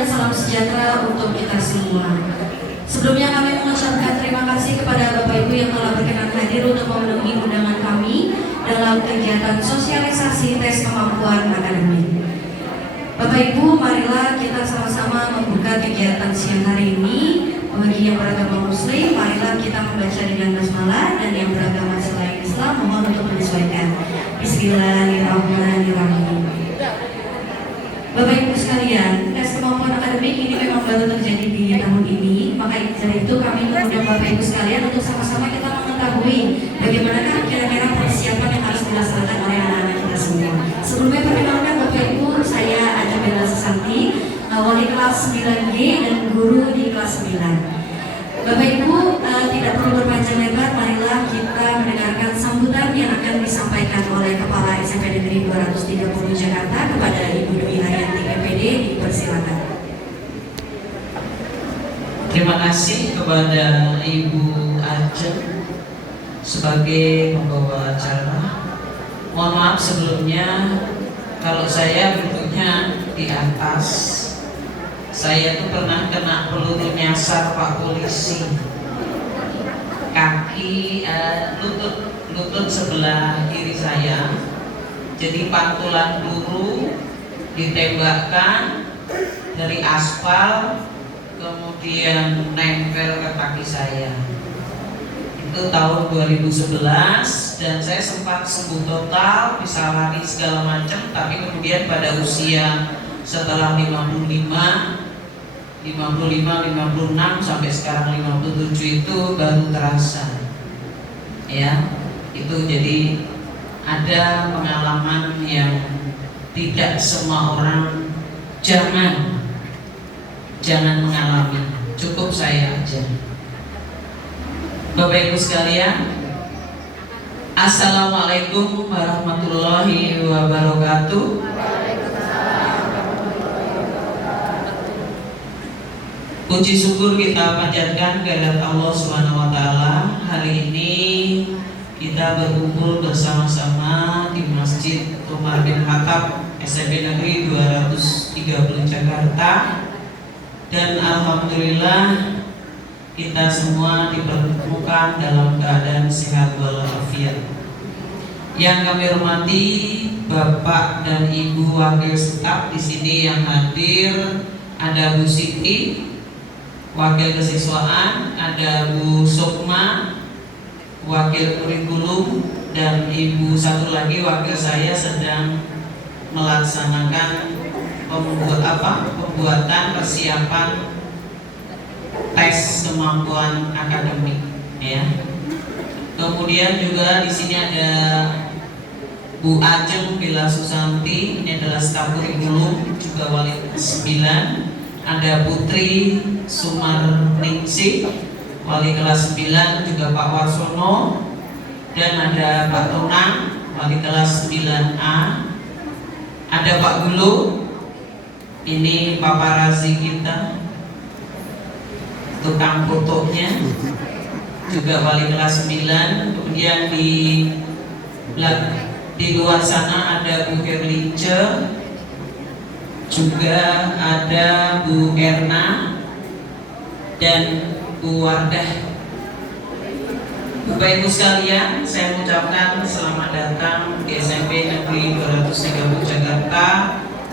dan salam sejahtera untuk kita semua. Sebelumnya kami mengucapkan terima kasih kepada Bapak Ibu yang telah berkenan hadir untuk memenuhi undangan kami dalam kegiatan sosialisasi tes kemampuan akademik. Bapak Ibu, marilah kita sama-sama membuka kegiatan siang hari ini. Bagi yang beragama Muslim, marilah kita membaca dengan basmalah, dan yang beragama selain Islam mohon untuk menyesuaikan. Bismillahirrahmanirrahim. Bapak Ibu sekalian, tes kemampuan akademik ini memang baru terjadi di tahun ini. Maka dari itu kami mengundang Bapak Ibu sekalian untuk sama-sama kita mengetahui bagaimanakah kira-kira persiapan yang harus dilaksanakan oleh anak-anak kita semua. Sebelumnya perkenalkan Bapak Ibu, saya Aja Bella Susanti, wali kelas 9G dan guru di kelas 9. Bapak Ibu, tidak perlu berpanjang lebar, marilah kita mendengarkan sambutan yang akan disampaikan oleh Kepala SMP Negeri 230 Jakarta kepada Ibu Dwi Haryanti PPD. Dipersilakan. Terima kasih kepada Ibu Ajeng sebagai pembawa acara. Mohon maaf sebelumnya kalau saya duduknya di atas. Saya tuh pernah kena peluru nyasar Pak Polisi. Kaki lutut sebelah kiri saya. Jadi pantulan peluru ditembakkan dari aspal, kemudian nempel ke kaki saya. Itu tahun 2011 dan saya sempat sembuh total, bisa lari segala macam, tapi kemudian pada usia setelah 55, 56 sampai sekarang 57 itu baru terasa. Ya, itu jadi ada pengalaman yang tidak semua orang jangan mengalami. Cukup saya aja. Bapak Ibu sekalian, Assalamualaikum warahmatullahi wabarakatuh. Puji syukur kita panjatkan kehadirat Allah Subhanahu wa taala. Hari ini kita berkumpul bersama-sama di Masjid Umar bin Khattab SMP Negeri 230 Jakarta. Dan alhamdulillah kita semua dipertemukan dalam keadaan sehat walafiat. Yang kami hormati Bapak dan Ibu wakil staf di sini yang hadir, ada Bu Siti wakil kesiswaan, ada Bu Sukma wakil kurikulum, dan Ibu satu lagi wakil saya sedang melaksanakan pembuatan persiapan tes kemampuan akademik, ya. Kemudian juga di sini ada Bu Ajeng Bella Susanti, ini adalah staf kurikulum juga wali 9. Ada Putri Sumarningsih, wali kelas 9, juga Pak Warsono, dan ada Pak Tonang, wali kelas 9A. Ada Pak Gulu, ini paparazi kita, tukang fotonya, juga wali kelas 9. Kemudian di luar sana ada Bu Herlince, juga ada Bu Erna dan Bu Wardah. Bapak Ibu sekalian, saya mengucapkan selamat datang di SMP Negeri 230 Jakarta.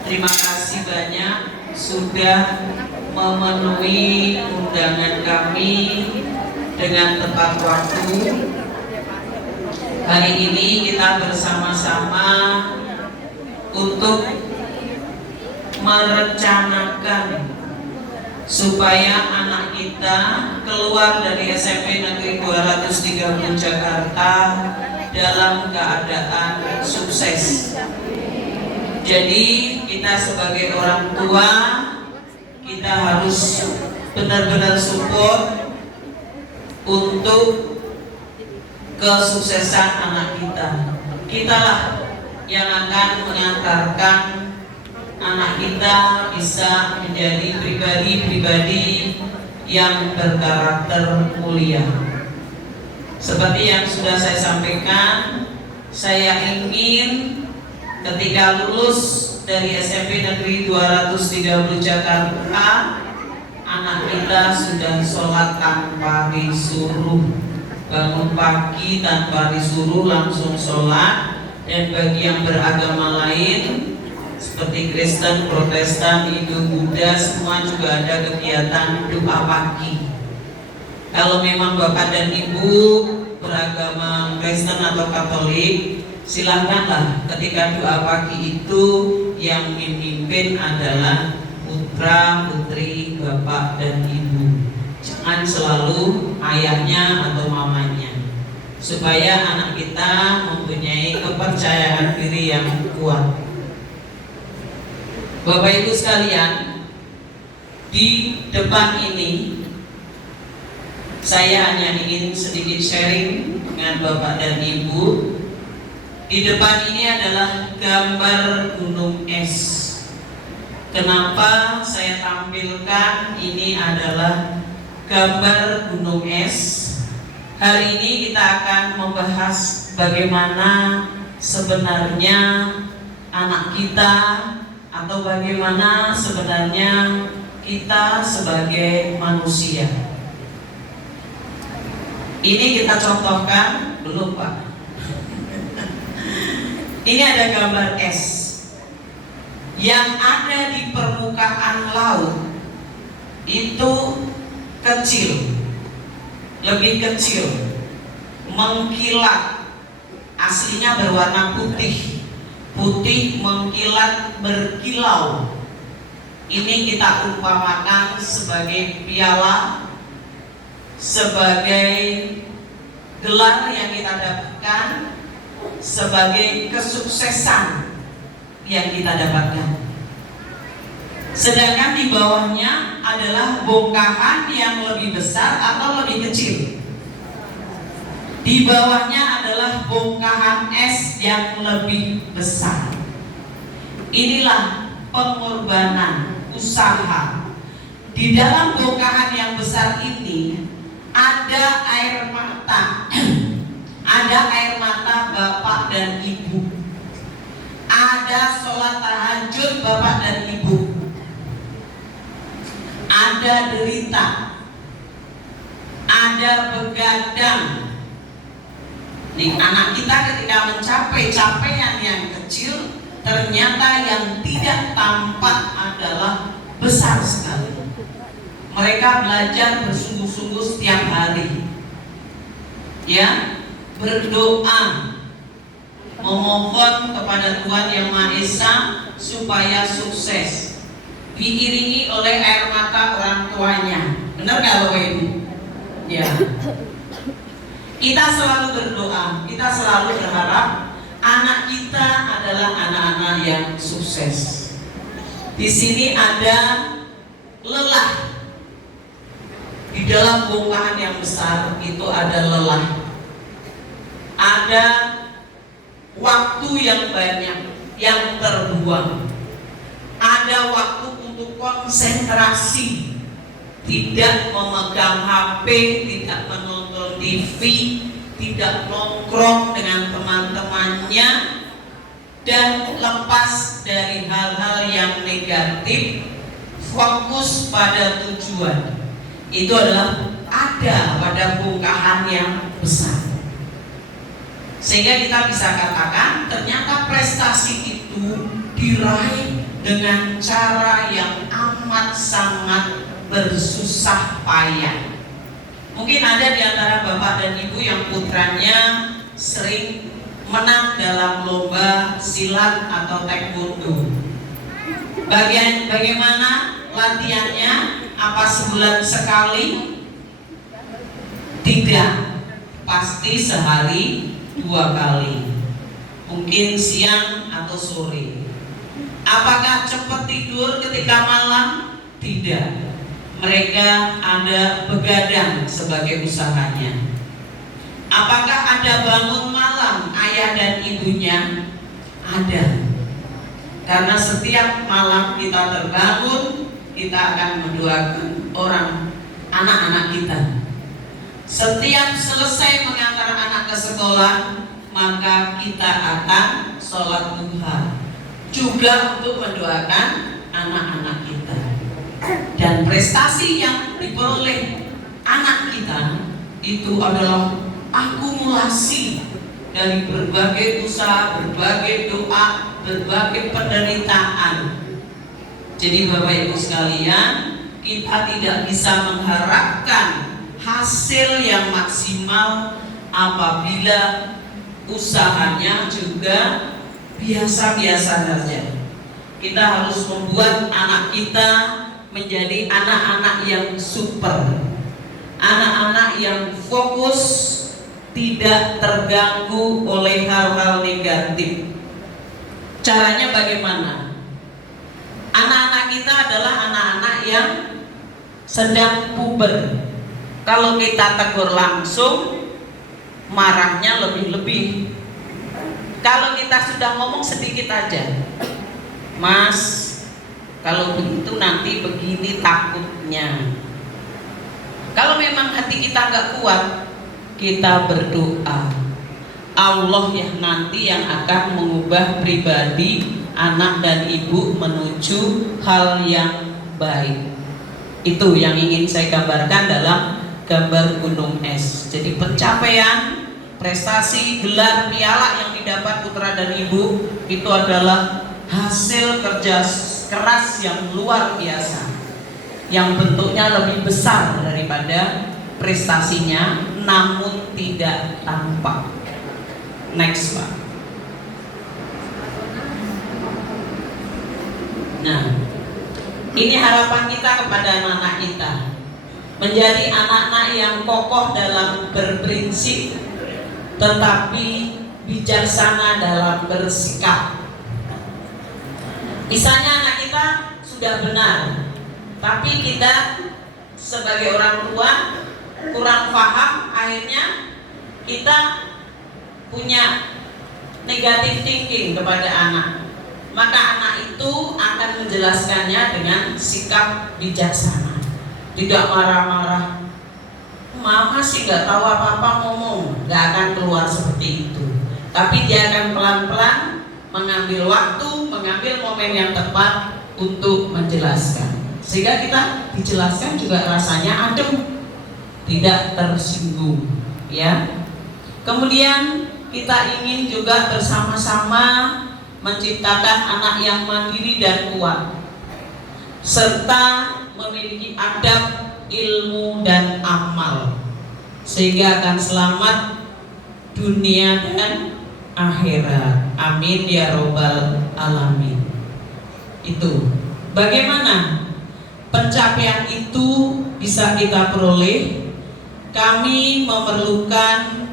Terima kasih banyak sudah memenuhi undangan kami dengan tepat waktu. Hari ini kita bersama-sama untuk merencanakan supaya anak kita keluar dari SMP Negeri 230 Jakarta dalam keadaan sukses. Jadi kita sebagai orang tua, kita harus benar-benar support untuk kesuksesan anak kita. Kitalah yang akan mengantarkan anak kita bisa menjadi pribadi-pribadi yang berkarakter mulia. Seperti yang sudah saya sampaikan, saya ingin ketika lulus dari SMP Negeri 230 Jakarta, anak kita sudah sholat tanpa disuruh, bangun pagi tanpa disuruh langsung sholat. Dan bagi yang beragama lain seperti Kristen, Protestan, Hindu, Buddha, semua juga ada kegiatan doa pagi. Kalau memang Bapak dan Ibu beragama Kristen atau Katolik, silahkanlah ketika doa pagi itu yang memimpin adalah putra, putri, Bapak dan Ibu. Jangan selalu ayahnya atau mamanya, supaya anak kita mempunyai kepercayaan diri yang kuat. Bapak Ibu sekalian, di depan ini saya hanya ingin sedikit sharing dengan Bapak dan Ibu. Di depan ini adalah gambar gunung es. Kenapa saya tampilkan ini adalah gambar gunung es? Hari ini kita akan membahas bagaimana sebenarnya anak kita, atau bagaimana sebenarnya kita sebagai manusia. Ini kita contohkan, belum Pak? Ini ada gambar es yang ada di permukaan laut, itu kecil, lebih kecil, mengkilat, aslinya berwarna putih, putih mengkilat berkilau. Ini kita umpamakan sebagai piala, sebagai gelar yang kita dapatkan, sebagai kesuksesan yang kita dapatkan. Sedangkan di bawahnya adalah bongkahan yang lebih besar atau lebih kecil. Di bawahnya adalah bongkahan es yang lebih besar. Inilah pengorbanan usaha. Di dalam bongkahan yang besar ini ada air mata, ada air mata Bapak dan Ibu, ada sholat tahajud Bapak dan Ibu, ada derita, ada begadang. Nih, anak kita ketika mencapai capaian yang kecil, ternyata yang tidak tampak adalah besar sekali. Mereka belajar bersungguh-sungguh setiap hari, ya, berdoa, memohon kepada Tuhan Yang Maha Esa supaya sukses, diiringi oleh air mata orang tuanya. Benar nggak Bapak Ibu? Ya. Kita selalu berdoa, kita selalu berharap anak kita adalah anak-anak yang sukses. Di sini ada lelah. Di dalam bongkahan yang besar itu ada lelah. Ada waktu yang banyak yang terbuang. Ada waktu untuk konsentrasi, tidak memegang HP, tidak menonton TV, tidak nongkrong dengan teman-temannya, dan lepas dari hal-hal yang negatif, fokus pada tujuan. Itu adalah ada pada bongkahan yang besar. Sehingga kita bisa katakan ternyata prestasi itu diraih dengan cara yang amat sangat bersusah payah. Mungkin ada di antara Bapak dan Ibu yang putranya sering menang dalam lomba silat atau taekwondo. Bagaimana latihannya? Apa sebulan sekali? Tidak, pasti sehari 2 kali, mungkin siang atau sore. Apakah cepat tidur ketika malam? Tidak. Mereka ada begadang sebagai usahanya. Apakah ada bangun malam ayah dan ibunya? Ada. Karena setiap malam kita terbangun, kita akan mendoakan orang, anak-anak kita. Setiap selesai mengantar anak ke sekolah, maka kita akan sholat duha. juga untuk mendoakan anak-anak kita. Dan prestasi yang diperoleh anak kita itu adalah akumulasi dari berbagai usaha, berbagai doa, berbagai penderitaan. Jadi Bapak Ibu sekalian, kita tidak bisa mengharapkan hasil yang maksimal apabila usahanya juga biasa-biasa saja. Kita harus membuat anak kita menjadi anak-anak yang super, anak-anak yang fokus, tidak terganggu oleh hal-hal negatif. Caranya bagaimana? Anak-anak kita adalah anak-anak yang sedang puber. Kalau kita tegur langsung, marahnya lebih-lebih. Kalau kita sudah ngomong sedikit aja, Mas, kalau begitu nanti begini takutnya. Kalau memang hati kita nggak kuat, kita berdoa. Allah yang nanti yang akan mengubah pribadi anak dan ibu menuju hal yang baik. Itu yang ingin saya gambarkan dalam gambar gunung es. Jadi pencapaian, prestasi, gelar, piala yang didapat putra dan ibu itu adalah hasil kerja keras yang luar biasa, yang bentuknya lebih besar daripada prestasinya, namun tidak tampak. Next Pak. Nah, ini harapan kita kepada anak-anak kita, menjadi anak-anak yang kokoh dalam berprinsip, tetapi bijaksana dalam bersikap. Misalnya anak kita sudah benar, tapi kita sebagai orang tua kurang paham, akhirnya kita punya negative thinking kepada anak. Maka anak itu akan menjelaskannya dengan sikap bijaksana, tidak marah-marah. Mama sih nggak tahu apa-apa ngomong, nggak akan keluar seperti itu. Tapi dia akan pelan-pelan mengambil waktu, mengambil momen yang tepat untuk menjelaskan, sehingga kita dijelaskan juga rasanya adem, tidak tersinggung, ya. Kemudian kita ingin juga bersama-sama menciptakan anak yang mandiri dan kuat, serta memiliki adab, ilmu dan amal, sehingga akan selamat dunia dan akhirat. Amin ya robbal alamin. Itu bagaimana pencapaian itu bisa kita peroleh? Kami memerlukan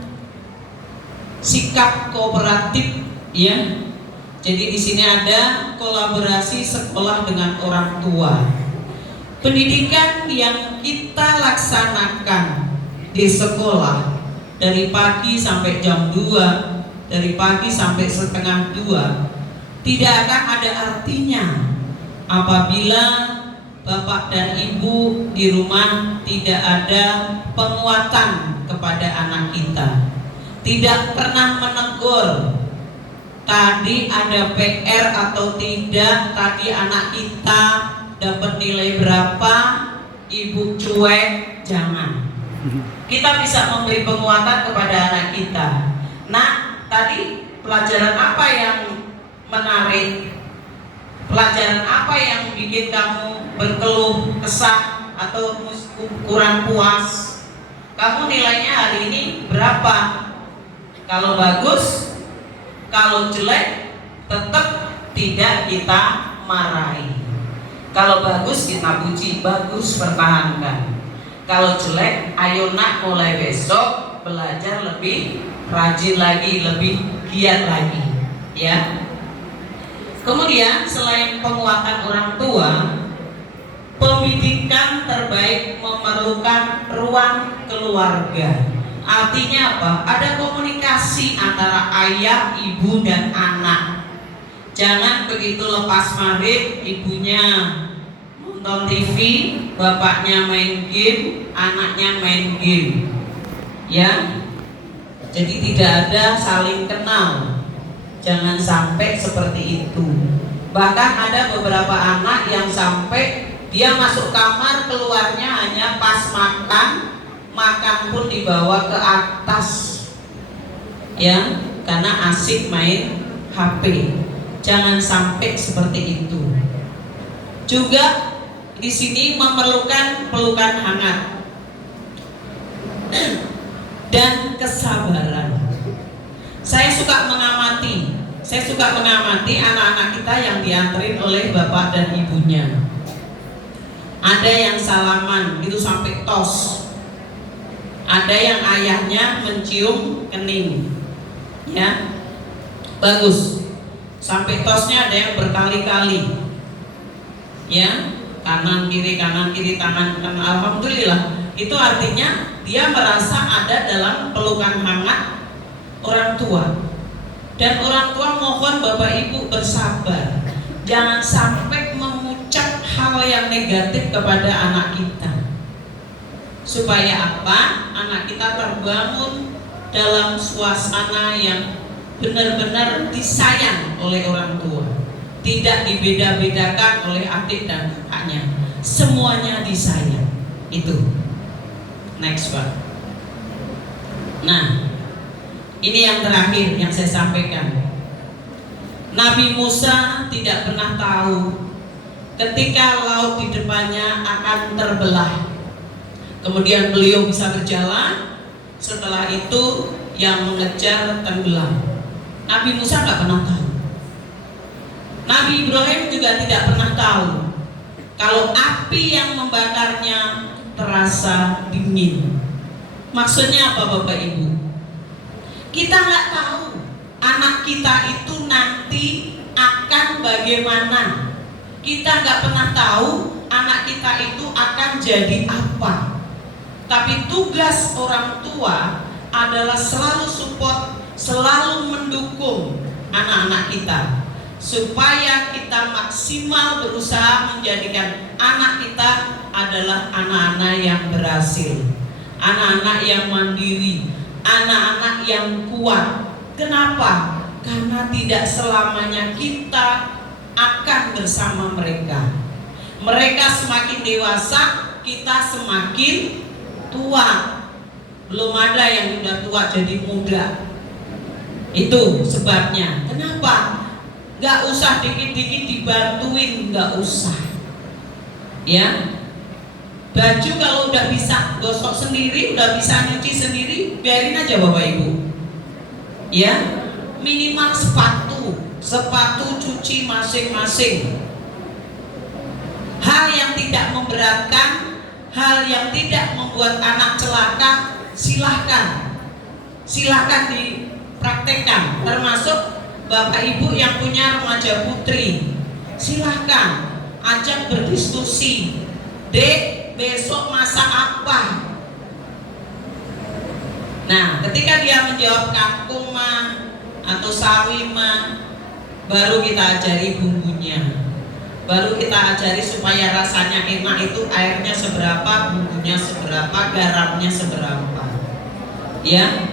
sikap kooperatif, ya. Jadi di sini ada kolaborasi sekolah dengan orang tua. Pendidikan yang kita laksanakan di sekolah dari pagi sampai jam 2, dari pagi sampai setengah 2, tidak akan ada artinya apabila bapak dan ibu di rumah tidak ada penguatan kepada anak kita, tidak pernah menegur tadi ada PR atau tidak, tadi anak kita dapat nilai berapa, ibu cuek, jangan. Kita bisa memberi penguatan kepada anak kita. Nah, tadi pelajaran apa yang menarik? Pelajaran apa yang bikin kamu berkeluh kesah atau kurang puas? Kamu nilainya hari ini berapa? Kalau bagus, kalau jelek, tetap tidak kita marahi. Kalau bagus kita puji, bagus, pertahankan. Kalau jelek, ayo nak mulai besok belajar lebih rajin lagi, lebih giat lagi, ya. Kemudian selain penguatan orang tua, pendidikan terbaik memerlukan ruang keluarga. Artinya apa? Ada komunikasi antara ayah, ibu, dan anak. Jangan begitu lepas maghrib, ibunya nonton TV, bapaknya main game, anaknya main game, ya. Jadi tidak ada saling kenal. Jangan sampai seperti itu. Bahkan ada beberapa anak yang sampai dia masuk kamar, keluarnya hanya pas makan, makan pun dibawa ke atas, ya, karena asik main HP. Jangan sampai seperti itu. Juga di sini memerlukan pelukan hangat dan kesabaran. Saya suka mengamati anak-anak kita yang dianterin oleh bapak dan ibunya. Ada yang salaman itu sampai tos. Ada yang ayahnya mencium kening, ya, bagus. Sampai tosnya ada yang berkali-kali, ya, kanan kiri tangan kanan. Alhamdulillah, itu artinya dia merasa ada dalam pelukan hangat orang tua. Dan orang tua mohon Bapak Ibu bersabar, jangan sampai mengucap hal yang negatif kepada anak kita. Supaya apa? Anak kita terbangun dalam suasana yang benar-benar disayang oleh orang tua, tidak dibeda-bedakan oleh adik dan kakaknya, semuanya disayang. Itu next Pak. Nah, ini yang terakhir yang saya sampaikan. Nabi Musa tidak pernah tahu ketika laut di depannya akan terbelah. Kemudian beliau bisa berjalan, setelah itu yang mengejar tenggelam. Nabi Musa nggak pernah tahu. Nabi Ibrahim juga tidak pernah tahu kalau api yang membakarnya terasa dingin. Maksudnya apa Bapak Ibu? Kita nggak tahu anak kita itu nanti akan bagaimana. Kita nggak pernah tahu anak kita itu akan jadi apa. Tapi tugas orang tua adalah selalu support, selalu mendukung anak-anak kita, supaya kita maksimal berusaha menjadikan anak kita adalah anak-anak yang berhasil, anak-anak yang mandiri, anak-anak yang kuat. Kenapa? Karena tidak selamanya kita akan bersama mereka. Mereka semakin dewasa, kita semakin tua. Belum ada yang udah tua jadi muda. Itu sebabnya. Kenapa? Gak usah dikit-dikit dibantuin, gak usah. Ya, baju kalau udah bisa gosok sendiri, udah bisa nyuci sendiri, biarin aja Bapak Ibu. Ya, minimal sepatu cuci masing-masing. Hal yang tidak memberatkan, hal yang tidak membuat anak celaka, silahkan dipraktekkan. Termasuk Bapak Ibu yang punya remaja putri, silahkan ajak berdiskusi. Dek, besok masak apa? Nah, ketika dia menjawab kangkung mah atau sawi mah, baru kita ajari bumbunya. Baru kita ajari supaya rasanya enak itu airnya seberapa, bumbunya seberapa, garamnya seberapa. Ya.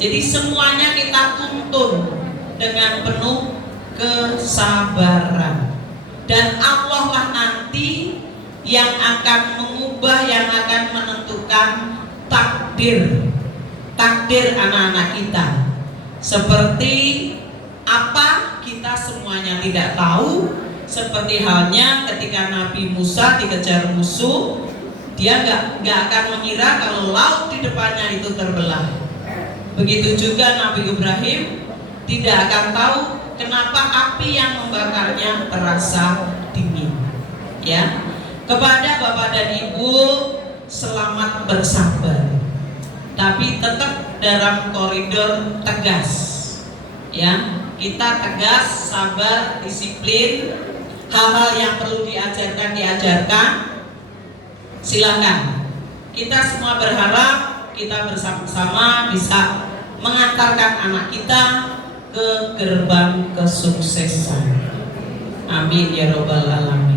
Jadi semuanya kita tuntun dengan penuh kesabaran. Dan Allah lah nanti yang akan mengubah, yang akan menentukan takdir anak-anak kita. Seperti apa kita semuanya tidak tahu. Seperti halnya ketika Nabi Musa dikejar musuh, dia nggak akan mengira kalau laut di depannya itu terbelah. Begitu juga Nabi Ibrahim tidak akan tahu kenapa api yang membakarnya terasa dingin. Ya, kepada Bapak dan Ibu, selamat bersabar, tapi tetap dalam koridor tegas. Ya, kita tegas, sabar, disiplin. Hal-hal yang perlu diajarkan, silakan. Kita semua berharap kita bersama-sama bisa mengantarkan anak kita ke gerbang kesuksesan. Amin ya robbal alamin.